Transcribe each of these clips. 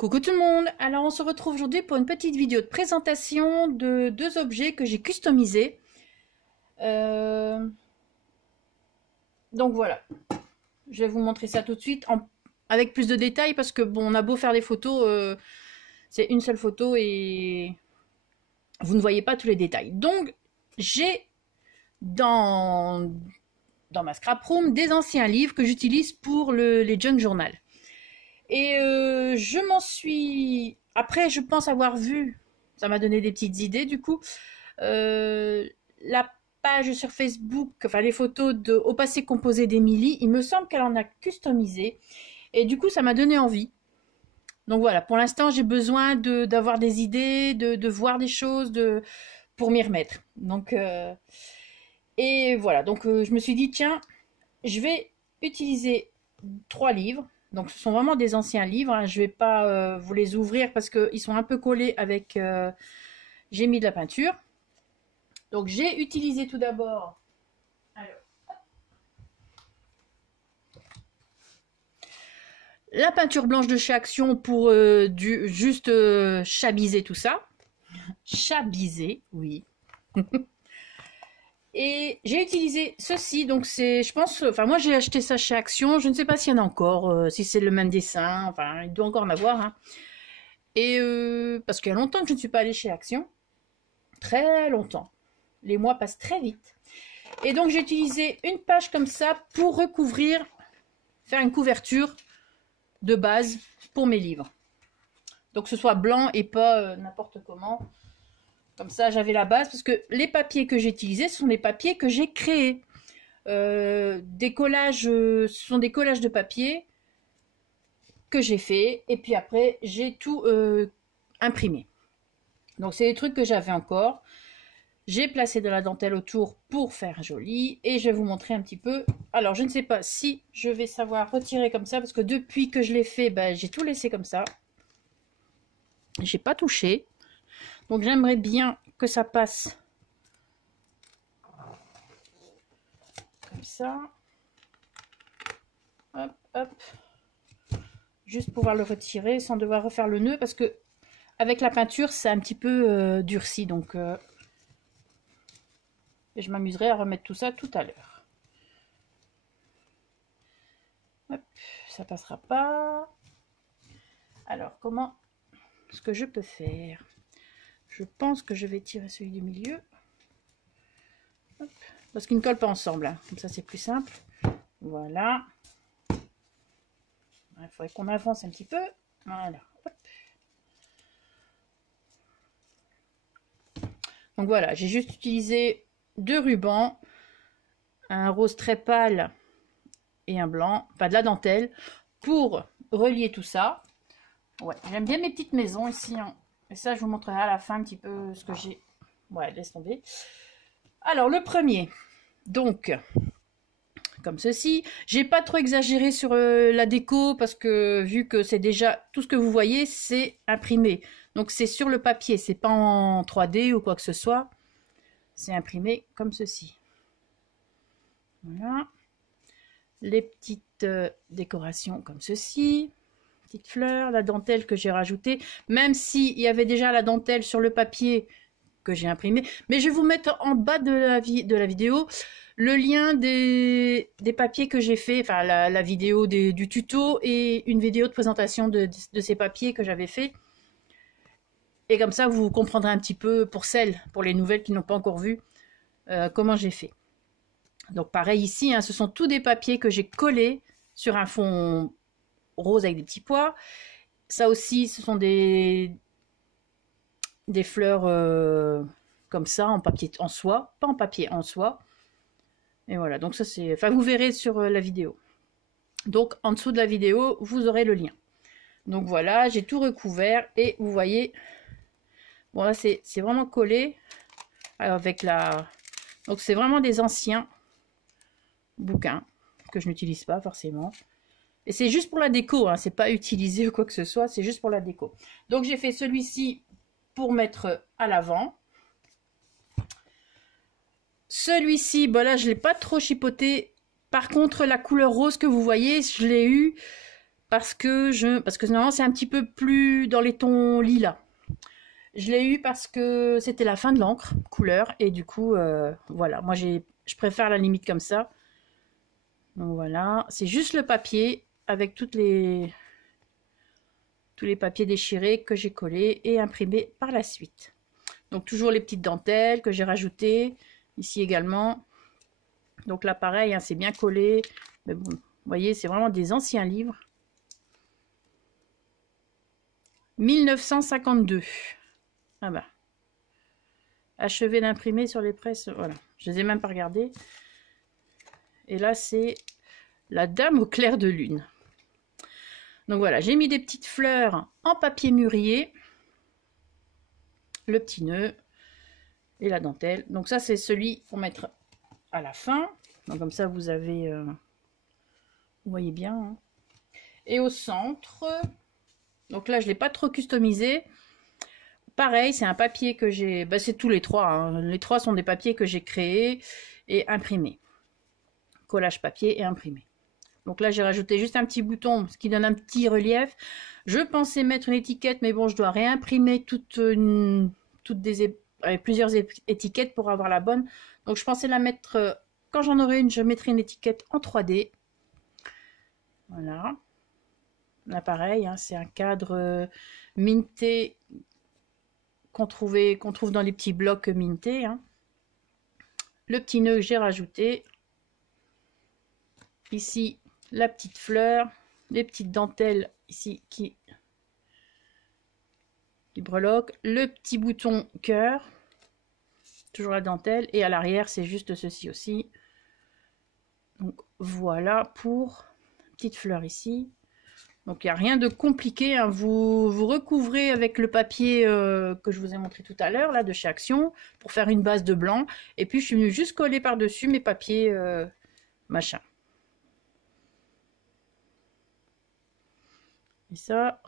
Coucou tout le monde, alors on se retrouve aujourd'hui pour une petite vidéo de présentation de deux objets que j'ai customisés. Donc voilà, je vais vous montrer ça tout de suite avec plus de détails parce que bon, on a beau faire des photos, c'est une seule photo et vous ne voyez pas tous les détails. Donc j'ai dans ma scrap room des anciens livres que j'utilise pour les junk journal. Et je m'en suis... Après, je pense avoir vu, ça m'a donné des petites idées du coup, la page sur Facebook, enfin les photos de Au passé composé d'Emilie, il me semble qu'elle en a customisé. Et du coup, ça m'a donné envie. Donc voilà, pour l'instant, j'ai besoin d'avoir des idées, de voir des choses pour m'y remettre. Donc, et voilà, donc je me suis dit, tiens, je vais utiliser 3 livres. Donc ce sont vraiment des anciens livres, hein. Je ne vais pas vous les ouvrir parce qu'ils sont un peu collés avec... j'ai mis de la peinture. Donc j'ai utilisé tout d'abord... la peinture blanche de chez Action pour juste chabiser tout ça. Chabiser, oui. Et j'ai utilisé ceci, donc c'est, je pense, enfin moi j'ai acheté ça chez Action, je ne sais pas s'il y en a encore, si c'est le même dessin, enfin il doit encore en avoir, hein. Et parce qu'il y a longtemps que je ne suis pas allée chez Action, très longtemps, les mois passent très vite. Et donc j'ai utilisé une page comme ça pour recouvrir, faire une couverture de base pour mes livres. Donc que ce soit blanc et pas n'importe comment. Comme ça, j'avais la base, parce que les papiers que j'ai utilisés, ce sont des papiers que j'ai créés. Des collages, ce sont des collages de papier que j'ai fait, et puis après, j'ai tout imprimé. Donc, c'est des trucs que j'avais encore. J'ai placé de la dentelle autour pour faire joli, et je vais vous montrer un petit peu. Alors, je ne sais pas si je vais savoir retirer comme ça, parce que depuis que je l'ai fait, ben, j'ai tout laissé comme ça. J'ai pas touché. Donc j'aimerais bien que ça passe comme ça. Hop, hop. Juste pouvoir le retirer sans devoir refaire le nœud parce que avec la peinture, c'est un petit peu durci. Donc et je m'amuserai à remettre tout ça tout à l'heure. Hop, ça passera pas. Alors comment est-ce que je peux faire? Je pense que je vais tirer celui du milieu. Hop. Parce qu'ils ne collent pas ensemble. Hein. Comme ça, c'est plus simple. Voilà. Il faudrait qu'on avance un petit peu. Voilà. Hop. Donc voilà, j'ai juste utilisé 2 rubans. Un rose très pâle et un blanc. Pas de la dentelle. Pour relier tout ça. Ouais, j'aime bien mes petites maisons ici. Hein. Et ça, je vous montrerai à la fin un petit peu ce que j'ai. Ouais, laisse tomber. Alors, le premier. Donc, comme ceci. J'ai pas trop exagéré sur la déco parce que vu que c'est déjà... Tout ce que vous voyez, c'est imprimé. Donc, c'est sur le papier. C'est pas en 3D ou quoi que ce soit. C'est imprimé comme ceci. Voilà. Les petites décorations comme ceci. Petite fleur, la dentelle que j'ai rajoutée, même s'il y avait déjà la dentelle sur le papier que j'ai imprimé. Mais je vais vous mettre en bas de la vidéo le lien des papiers que j'ai fait, enfin la vidéo du tuto et une vidéo de présentation de ces papiers que j'avais fait. Et comme ça, vous comprendrez un petit peu pour les nouvelles qui n'ont pas encore vu comment j'ai fait. Donc pareil ici, hein, ce sont tous des papiers que j'ai collés sur un fond rose avec des petits pois. Ça aussi, ce sont des fleurs comme ça, en papier en soie, pas en papier, en soie. Et voilà, donc ça c'est... Enfin, vous verrez sur la vidéo. Donc, en dessous de la vidéo, vous aurez le lien. Donc voilà, j'ai tout recouvert et vous voyez... Bon, là, c'est vraiment collé avec la... Donc, c'est vraiment des anciens bouquins que je n'utilise pas forcément. Et c'est juste pour la déco, hein, c'est pas utilisé ou quoi que ce soit, c'est juste pour la déco. Donc j'ai fait celui-ci pour mettre à l'avant. Celui-ci, bon là je l'ai pas trop chipoté. Par contre la couleur rose que vous voyez, je l'ai eu parce que normalement c'est un petit peu plus dans les tons lilas. Je l'ai eu parce que c'était la fin de l'encre couleur et du coup voilà, moi je préfère la limite comme ça. Donc voilà, c'est juste le papier avec tous les papiers déchirés que j'ai collés et imprimés par la suite. Donc toujours les petites dentelles que j'ai rajoutées ici également. Donc là pareil, hein, c'est bien collé. Mais bon, vous voyez, c'est vraiment des anciens livres. 1952. Ah bah. Achevé d'imprimer sur les presses. Voilà, je les ai même pas regardés. Et là c'est La Dame au clair de lune. Donc voilà, j'ai mis des petites fleurs en papier mûrier. Le petit nœud et la dentelle. Donc ça c'est celui qu'on mettra à la fin. Donc comme ça vous avez... vous voyez bien. Hein. Et au centre... Donc là je ne l'ai pas trop customisé. Pareil, c'est un papier que j'ai... Bah, c'est tous les trois. Hein. Les trois sont des papiers que j'ai créés et imprimés. Collage papier et imprimé. Donc là j'ai rajouté juste un petit bouton, ce qui donne un petit relief. Je pensais mettre une étiquette, mais bon, je dois réimprimer plusieurs étiquettes pour avoir la bonne. Donc je pensais la mettre, quand j'en aurai une, je mettrai une étiquette en 3D. Voilà. Là pareil, hein, c'est un cadre minté qu'on trouve dans les petits blocs mintés. Hein. Le petit nœud que j'ai rajouté. Ici, la petite fleur, les petites dentelles ici qui breloquent, le petit bouton cœur, toujours la dentelle, et à l'arrière c'est juste ceci aussi. Donc voilà pour petite fleur ici. Donc il n'y a rien de compliqué, hein. Vous recouvrez avec le papier que je vous ai montré tout à l'heure, là de chez Action, pour faire une base de blanc, et puis je suis venue juste coller par-dessus mes papiers machin. Et ça,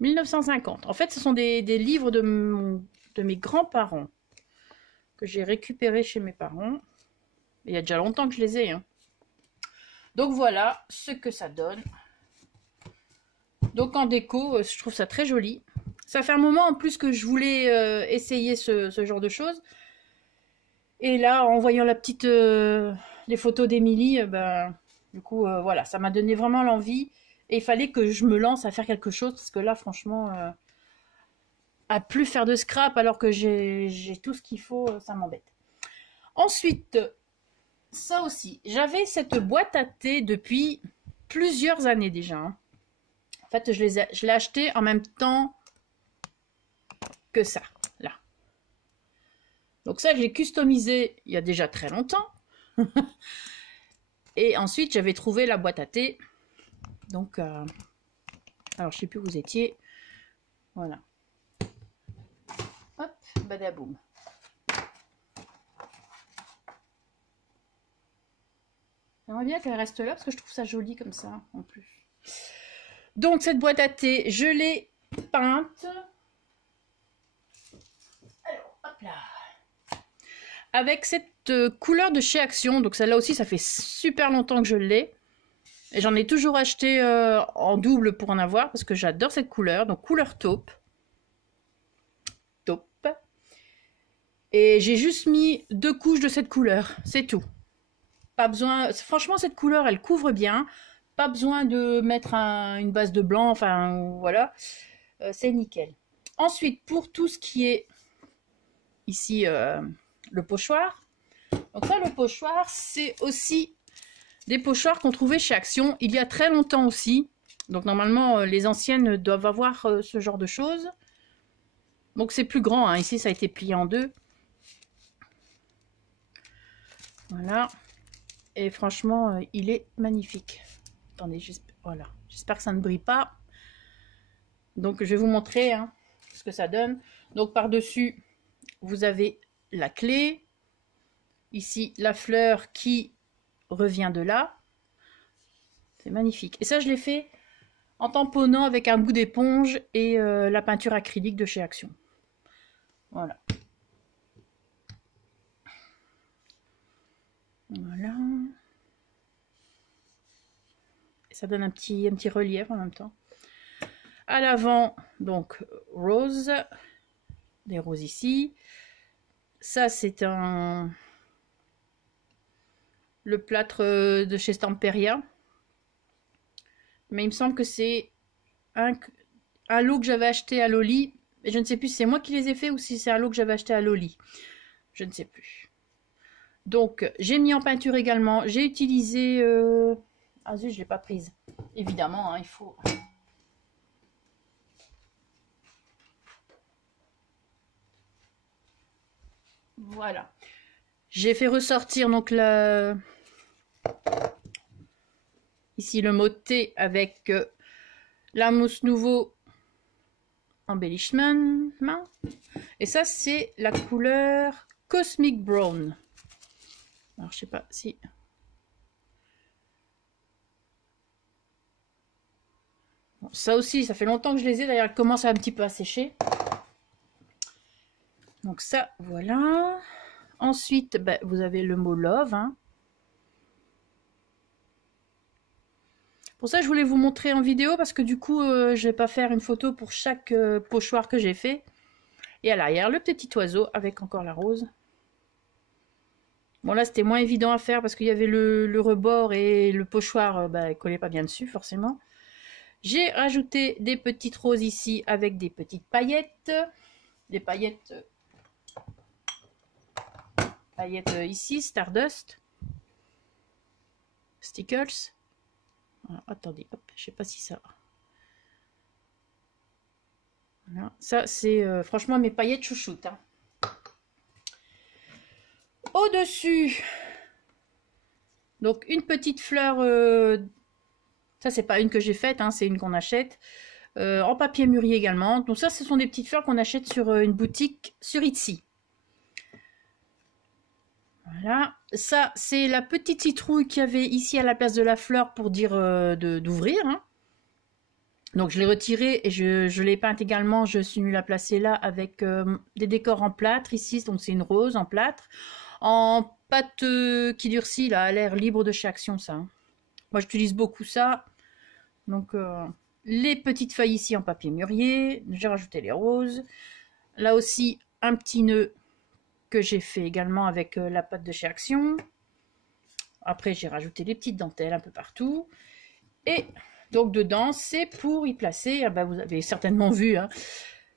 1950. En fait, ce sont des livres de mes grands-parents que j'ai récupérés chez mes parents. Il y a déjà longtemps que je les ai. Hein. Donc voilà ce que ça donne. Donc en déco, je trouve ça très joli. Ça fait un moment en plus que je voulais essayer ce genre de choses. Et là, en voyant les photos d'Émilie, du coup, voilà, ça m'a donné vraiment l'envie. Et il fallait que je me lance à faire quelque chose parce que là, franchement, à plus faire de scrap alors que j'ai tout ce qu'il faut, ça m'embête. Ensuite, ça aussi, j'avais cette boîte à thé depuis plusieurs années déjà. Hein. En fait, je l'ai acheté en même temps que ça, là. Donc ça, je l'ai customisé il y a déjà très longtemps. Et ensuite, j'avais trouvé la boîte à thé. Donc, alors je sais plus où vous étiez. Voilà. Hop, badaboum. J'aimerais bien qu'elle reste là parce que je trouve ça joli comme ça en plus. Donc cette boîte à thé, je l'ai peinte. Alors, hop là. Avec cette couleur de chez Action. Donc celle-là aussi, ça fait super longtemps que je l'ai. Et j'en ai toujours acheté en double pour en avoir parce que j'adore cette couleur. Donc couleur taupe. Taupe. Et j'ai juste mis 2 couches de cette couleur. C'est tout. Pas besoin. Franchement, cette couleur, elle couvre bien. Pas besoin de mettre une base de blanc. Enfin, voilà. C'est nickel. Ensuite, pour tout ce qui est ici, le pochoir. Donc ça, le pochoir, c'est aussi des pochoirs qu'on trouvait chez Action il y a très longtemps aussi. Donc normalement, les anciennes doivent avoir ce genre de choses. Donc c'est plus grand. Hein. Ici, ça a été plié en 2. Voilà. Et franchement, il est magnifique. Attendez, voilà. J'espère que ça ne brille pas. Donc, je vais vous montrer hein, ce que ça donne. Donc, par-dessus, vous avez la clé. Ici, la fleur qui revient de là. C'est magnifique. Et ça, je l'ai fait en tamponnant avec un bout d'éponge et la peinture acrylique de chez Action. Voilà. Voilà. ça donne un petit relief en même temps. À l'avant, donc rose, des roses ici. Ça, c'est le plâtre de chez Stamperia. Mais il me semble que c'est un lot que j'avais acheté à Loli. Et je ne sais plus si c'est moi qui les ai fait ou si c'est un lot que j'avais acheté à Loli. Je ne sais plus. Donc, j'ai mis en peinture également. J'ai utilisé... Ah zut, je ne l'ai pas prise. Évidemment, hein, il faut... Voilà. J'ai fait ressortir donc ici le motet avec la mousse nouveau embellishment. Et ça, c'est la couleur Cosmic Brown. Alors, je sais pas si... Bon, ça aussi, ça fait longtemps que je les ai. D'ailleurs, elles commencent un petit peu à sécher. Donc ça, voilà. Ensuite, ben, vous avez le mot Love. Hein. Pour ça, je voulais vous montrer en vidéo parce que du coup, je vais pas faire une photo pour chaque pochoir que j'ai fait. Et à l'arrière, le petit oiseau avec encore la rose. Bon, là, c'était moins évident à faire parce qu'il y avait le rebord et le pochoir ben, collait pas bien dessus, forcément. J'ai rajouté des petites roses ici avec des petites paillettes. Des paillettes... ici, Stardust, Stickles. Alors, attendez, hop, je sais pas si ça. Voilà. Ça, c'est franchement mes paillettes chouchoutes. Hein. Au-dessus, donc une petite fleur. Ça, c'est pas une que j'ai faite, hein, c'est une qu'on achète. En papier mûri également. Donc ça, ce sont des petites fleurs qu'on achète sur une boutique sur Etsy. Voilà, ça c'est la petite citrouille qu'il y avait ici à la place de la fleur pour dire d'ouvrir. Hein. Donc je l'ai retirée et je l'ai peinte également, je suis venue la placer là avec des décors en plâtre ici, donc c'est une rose en plâtre, en pâte qui durcit là, à l'air libre de chez Action ça. Hein. Moi j'utilise beaucoup ça, donc les petites feuilles ici en papier mûrier, j'ai rajouté les roses, là aussi un petit nœud que j'ai fait également avec la pâte de chez Action. Après, j'ai rajouté les petites dentelles un peu partout. Et donc, dedans, c'est pour y placer, ah ben, vous avez certainement vu, hein,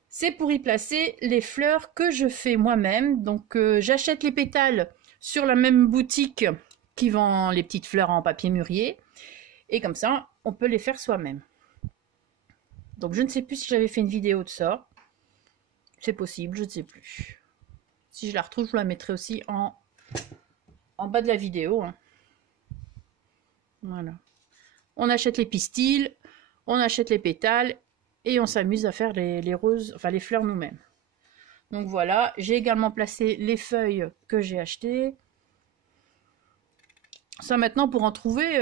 c'est pour y placer les fleurs que je fais moi-même. Donc, j'achète les pétales sur la même boutique qui vend les petites fleurs en papier mûrier. Et comme ça, on peut les faire soi-même. Donc, je ne sais plus si j'avais fait une vidéo de ça. C'est possible, je ne sais plus. Si je la retrouve, je la mettrai aussi en bas de la vidéo. Hein. Voilà. On achète les pistils, on achète les pétales et on s'amuse à faire les roses, enfin les fleurs nous-mêmes. Donc voilà, j'ai également placé les feuilles que j'ai achetées. Ça maintenant pour en trouver,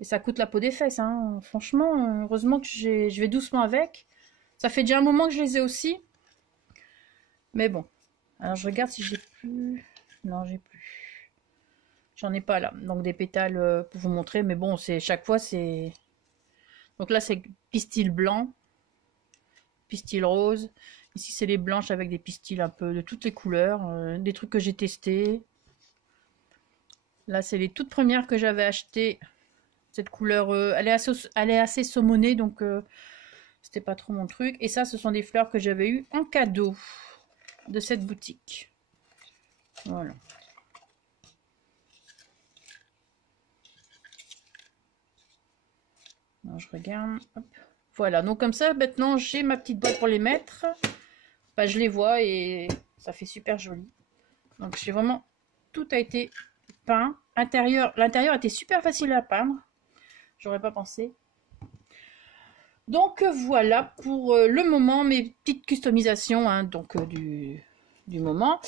et ça coûte la peau des fesses. Hein. Franchement, heureusement que je vais doucement avec. Ça fait déjà un moment que je les ai aussi. Mais bon. Alors je regarde si j'ai plus... Non, j'ai plus. J'en ai pas là. Donc des pétales pour vous montrer. Mais bon, c'est chaque fois c'est... Donc là c'est pistil blanc. Pistil rose. Ici c'est les blanches avec des pistils un peu de toutes les couleurs. Des trucs que j'ai testés. Là c'est les toutes premières que j'avais achetées. Cette couleur, elle est assez saumonée. Donc c'était pas trop mon truc. Et ça ce sont des fleurs que j'avais eues en cadeau de cette boutique. Voilà. Alors, je regarde. Hop. Voilà, donc comme ça, maintenant j'ai ma petite boîte pour les mettre. Bah, je les vois et ça fait super joli. Donc j'ai vraiment... Tout a été peint. L'intérieur était super facile à peindre. J'aurais pas pensé. Donc voilà pour le moment mes petites customisations hein, donc, du moment.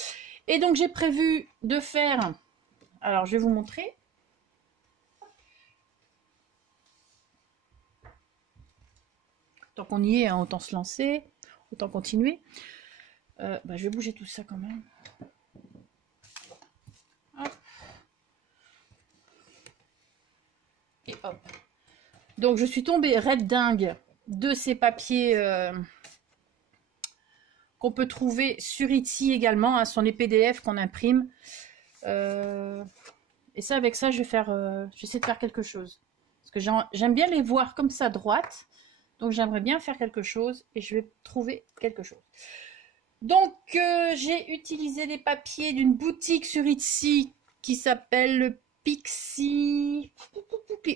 Et donc j'ai prévu de faire... Alors je vais vous montrer. Tant qu'on y est, hein, autant se lancer, autant continuer. Bah, je vais bouger tout ça quand même. Hop. Et Hop. Donc je suis tombée red dingue de ces papiers qu'on peut trouver sur Etsy également, hein, ce sont les PDF qu'on imprime. Et ça, avec ça, je vais essayer de faire quelque chose. Parce que j'aime bien les voir comme ça droite. Donc j'aimerais bien faire quelque chose et je vais trouver quelque chose. Donc j'ai utilisé des papiers d'une boutique sur Etsy qui s'appelle le Pixie.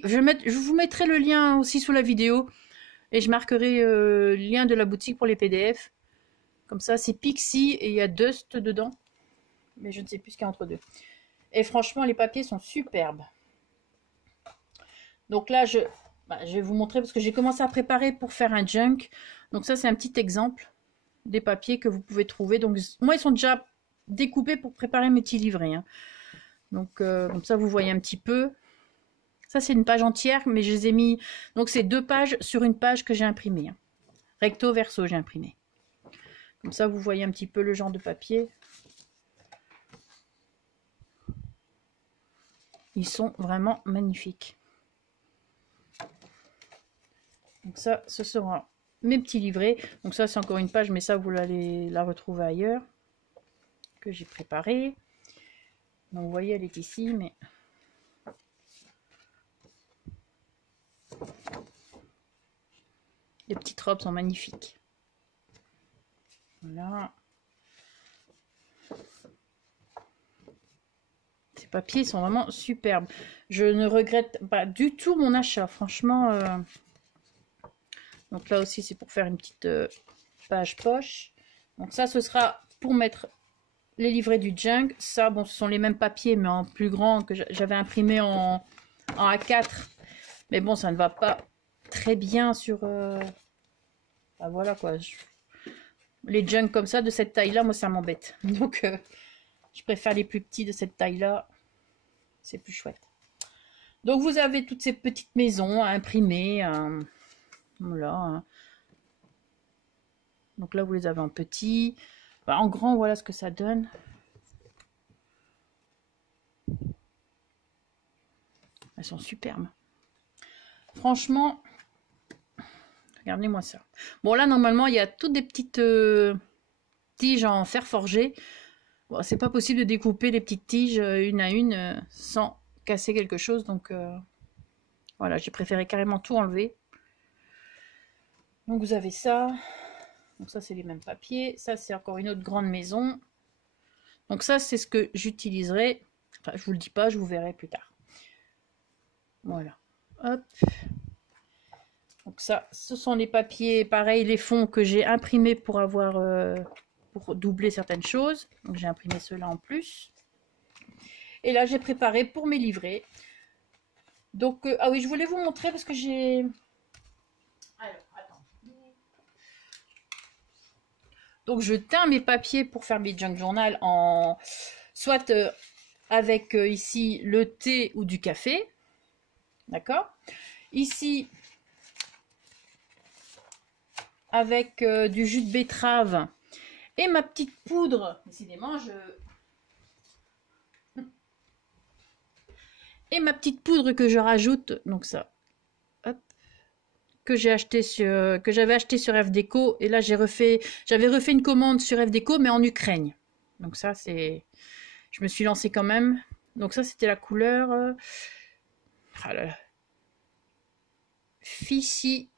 Je vous mettrai le lien aussi sous la vidéo et je marquerai le lien de la boutique pour les PDF. Comme ça, c'est Pixie et il y a Dust dedans. Mais je ne sais plus ce qu'il y a entre deux. Et franchement, les papiers sont superbes. Donc là, je vais vous montrer parce que j'ai commencé à préparer pour faire un junk. Donc ça, c'est un petit exemple des papiers que vous pouvez trouver. Donc moi, ils sont déjà découpés pour préparer mes petits livrets, hein. Donc comme ça, vous voyez un petit peu. Ça, c'est une page entière, mais je les ai mis... Donc c'est 2 pages sur une page que j'ai imprimée, hein. Recto, verso, j'ai imprimé. Comme ça, vous voyez un petit peu le genre de papier. Ils sont vraiment magnifiques. Donc ça, ce sera mes petits livrets. Donc ça, c'est encore une page, mais ça, vous allez la retrouver ailleurs. Que j'ai préparé. Donc vous voyez, elle est ici, mais... Les petites robes sont magnifiques. Voilà. Ces papiers sont vraiment superbes. Je ne regrette pas du tout mon achat. Franchement... Donc là aussi, c'est pour faire une petite page poche. Donc ça, ce sera pour mettre les livrets du junk. Ça, bon, ce sont les mêmes papiers, mais en plus grand que j'avais imprimé en A4. Mais bon, ça ne va pas très bien sur... Ah, voilà quoi. Les junk comme ça, de cette taille-là, moi, ça m'embête. Donc, je préfère les plus petits de cette taille-là. C'est plus chouette. Donc, vous avez toutes ces petites maisons à imprimer. Voilà. Hein. Donc là, vous les avez en petit. Enfin, en grand, voilà ce que ça donne. Elles sont superbes. Franchement, regardez-moi ça. Bon, là, normalement, il y a toutes des petites tiges en fer forgé. Bon, c'est pas possible de découper les petites tiges une à une sans casser quelque chose. Donc, voilà, j'ai préféré carrément tout enlever. Donc, vous avez ça. Donc, ça, c'est les mêmes papiers. Ça, c'est encore une autre grande maison. Donc, ça, c'est ce que j'utiliserai. Enfin, je vous le dis pas, je vous verrai plus tard. Voilà. Hop. Donc ça, ce sont les papiers, pareil, les fonds que j'ai imprimés pour avoir, pour doubler certaines choses. Donc j'ai imprimé ceux-là en plus. Et là, j'ai préparé pour mes livrets. Donc, ah oui, je voulais vous montrer parce que j'ai... Alors, attends. Donc je teins mes papiers pour faire mes junk journal en... Soit avec ici le thé ou du café. D'accord. Ici, avec du jus de betterave et ma petite poudre. Décidément, et ma petite poudre que je rajoute. Donc ça, hop, que j'ai acheté que j'avais acheté sur FDeco. Et là, j'avais refait une commande sur FDeco, mais en Ukraine. Donc ça, c'est... Je me suis lancée quand même. Donc ça, c'était la couleur... Ah là là. Fishy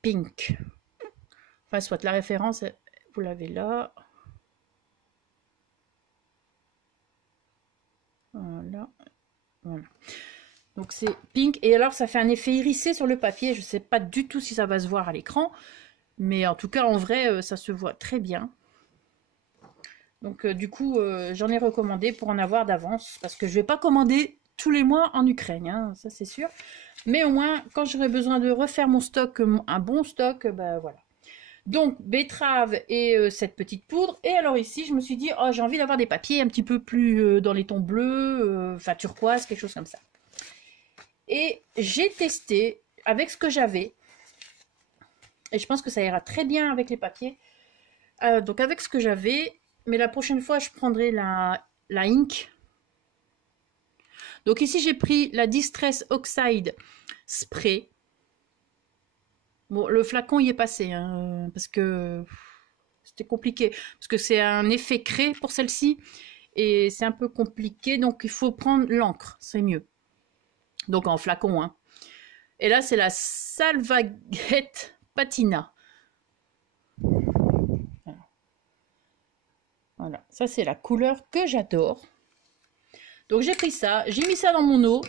Pink. Enfin, soit la référence, vous l'avez là. Voilà. Voilà. Donc c'est pink. Et alors, ça fait un effet irisé sur le papier. Je ne sais pas du tout si ça va se voir à l'écran. Mais en tout cas, en vrai, ça se voit très bien. Donc du coup, j'en ai recommandé pour en avoir d'avance. Parce que je ne vais pas commander tous les mois en Ukraine, hein, ça c'est sûr. Mais au moins, quand j'aurai besoin de refaire mon stock, un bon stock, ben voilà. Donc, betterave et cette petite poudre. Et alors ici, je me suis dit, oh, j'ai envie d'avoir des papiers un petit peu plus dans les tons bleus, enfin turquoise, quelque chose comme ça. Et j'ai testé avec ce que j'avais. Et je pense que ça ira très bien avec les papiers. Donc avec ce que j'avais, mais la prochaine fois, je prendrai la Ink. Donc ici, j'ai pris la Distress Oxide Spray. Bon, le flacon y est passé, hein, parce que c'était compliqué. Parce que c'est un effet crée pour celle-ci. Et c'est un peu compliqué, donc il faut prendre l'encre, c'est mieux. Donc en flacon, hein. Et là, c'est la Salvaguette Patina. Voilà, ça c'est la couleur que j'adore. Donc j'ai pris ça, j'ai mis ça dans mon eau.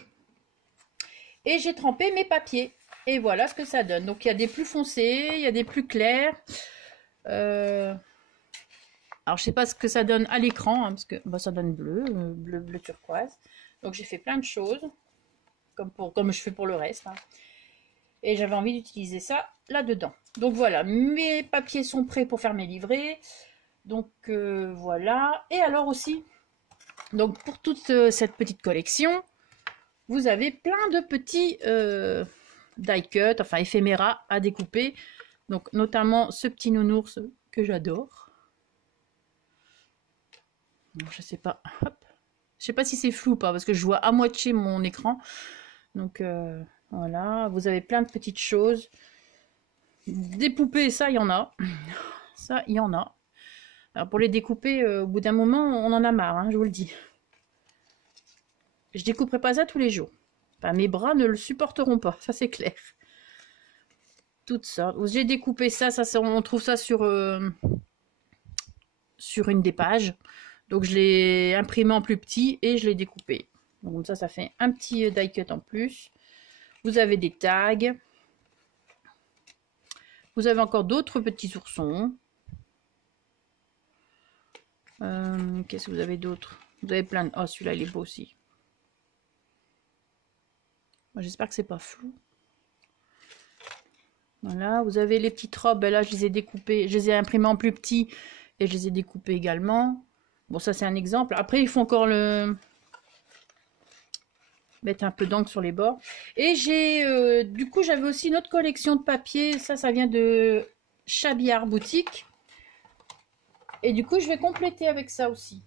Et j'ai trempé mes papiers. Et voilà ce que ça donne. Donc il y a des plus foncés, il y a des plus clairs. Alors je sais pas ce que ça donne à l'écran, hein, parce que bah, ça donne bleu, bleu turquoise. Donc j'ai fait plein de choses, comme je fais pour le reste. Hein. Et j'avais envie d'utiliser ça là-dedans. Donc voilà, mes papiers sont prêts pour faire mes livrets. Donc voilà. Et alors aussi, donc pour toute cette petite collection, vous avez plein de petits die cut, enfin éphéméras à découper. Donc notamment ce petit nounours que j'adore. Je sais pas, hop. Je sais pas si c'est flou ou pas parce que je vois à moitié mon écran. Donc voilà, vous avez plein de petites choses. Des poupées, ça il y en a. Ça il y en a. Alors pour les découper, au bout d'un moment, on en a marre, hein, je vous le dis. Je découperai pas ça tous les jours. Enfin, mes bras ne le supporteront pas, ça c'est clair. Toutes sortes. J'ai découpé ça, on trouve ça sur une des pages. Donc je l'ai imprimé en plus petit et je l'ai découpé. Donc comme ça fait un petit die cut en plus. Vous avez des tags. Vous avez encore d'autres petits oursons. Qu'est-ce que vous avez d'autre? Vous avez plein de... Oh, celui-là, il est beau aussi. J'espère que c'est pas flou. Voilà, vous avez les petites robes. Ben là, je les ai découpées. Je les ai imprimées en plus petit et je les ai découpées également. Bon, ça, c'est un exemple. Après, il faut encore mettre un peu d'encre sur les bords. Et j'ai... du coup, j'avais aussi une autre collection de papier. Ça vient de Shabby Art Boutique. Et du coup, je vais compléter avec ça aussi.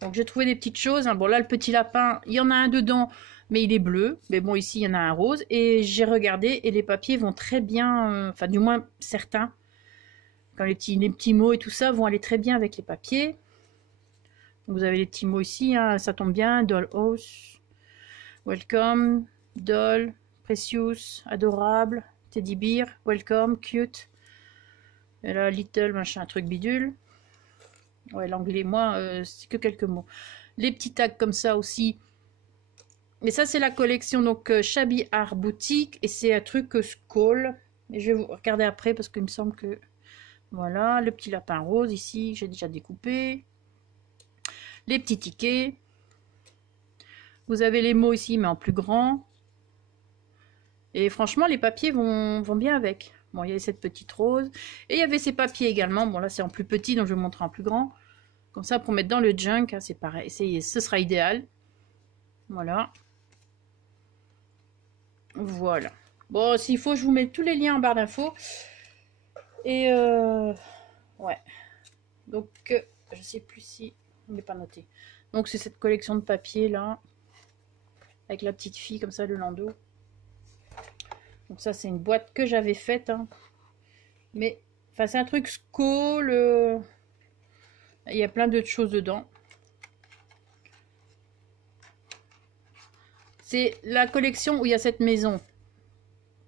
Donc, j'ai trouvé des petites choses. Hein. Bon, là, le petit lapin, il y en a un dedans, mais il est bleu. Mais bon, ici, il y en a un rose. Et j'ai regardé et les papiers vont très bien, enfin, du moins, certains. Quand les petits mots et tout ça vont aller très bien avec les papiers. Donc, vous avez les petits mots ici, hein, ça tombe bien. Dollhouse, welcome, doll, precious, adorable, teddy bear, welcome, cute. Et là, little, machin, truc bidule. Ouais, l'anglais, moi, c'est que quelques mots. Les petits tags comme ça aussi. Mais ça, c'est la collection, donc, Shabby Art Boutique. Et c'est un truc Skull. Et je vais vous regarder après parce qu'il me semble que... Voilà, le petit lapin rose ici, j'ai déjà découpé. Les petits tickets. Vous avez les mots ici, mais en plus grand. Et franchement, les papiers vont bien avec. Bon, il y avait cette petite rose. Et il y avait ces papiers également. Bon, là, c'est en plus petit, donc je vais vous montrer en plus grand. Comme ça, pour mettre dans le junk, hein, c'est pareil. Ce sera idéal. Voilà. Voilà. Bon, s'il faut, je vous mets tous les liens en barre d'infos. Et ouais. Donc, je sais plus si... On n'est pas noté. Donc, c'est cette collection de papier, là. Avec la petite fille, comme ça, le landau. Donc ça, c'est une boîte que j'avais faite. Hein. Mais, enfin, c'est un truc Skull. Il y a plein d'autres choses dedans. C'est la collection où il y a cette maison.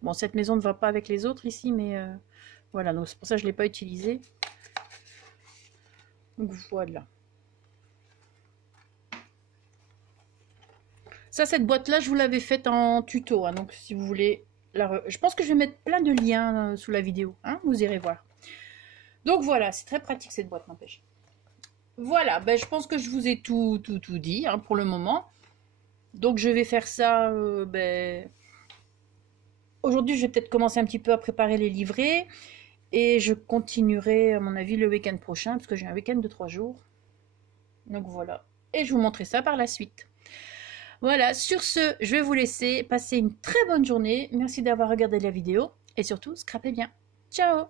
Bon, cette maison ne va pas avec les autres ici, mais voilà. Donc c'est pour ça que je ne l'ai pas utilisée. Donc voilà. Ça, cette boîte-là, je vous l'avais faite en tuto. Hein, donc si vous voulez... Je pense que je vais mettre plein de liens sous la vidéo. Hein, vous irez voir. Donc voilà, c'est très pratique cette boîte, n'empêche. Voilà, ben, je pense que je vous ai tout dit hein, pour le moment. Donc je vais faire ça... ben... Aujourd'hui, je vais peut-être commencer un petit peu à préparer les livrets. Et je continuerai, à mon avis, le week-end prochain. Parce que j'ai un week-end de 3 jours. Donc voilà. Et je vous montrerai ça par la suite. Voilà, sur ce, je vais vous laisser passer une très bonne journée. Merci d'avoir regardé la vidéo. Et surtout, scrapez bien. Ciao!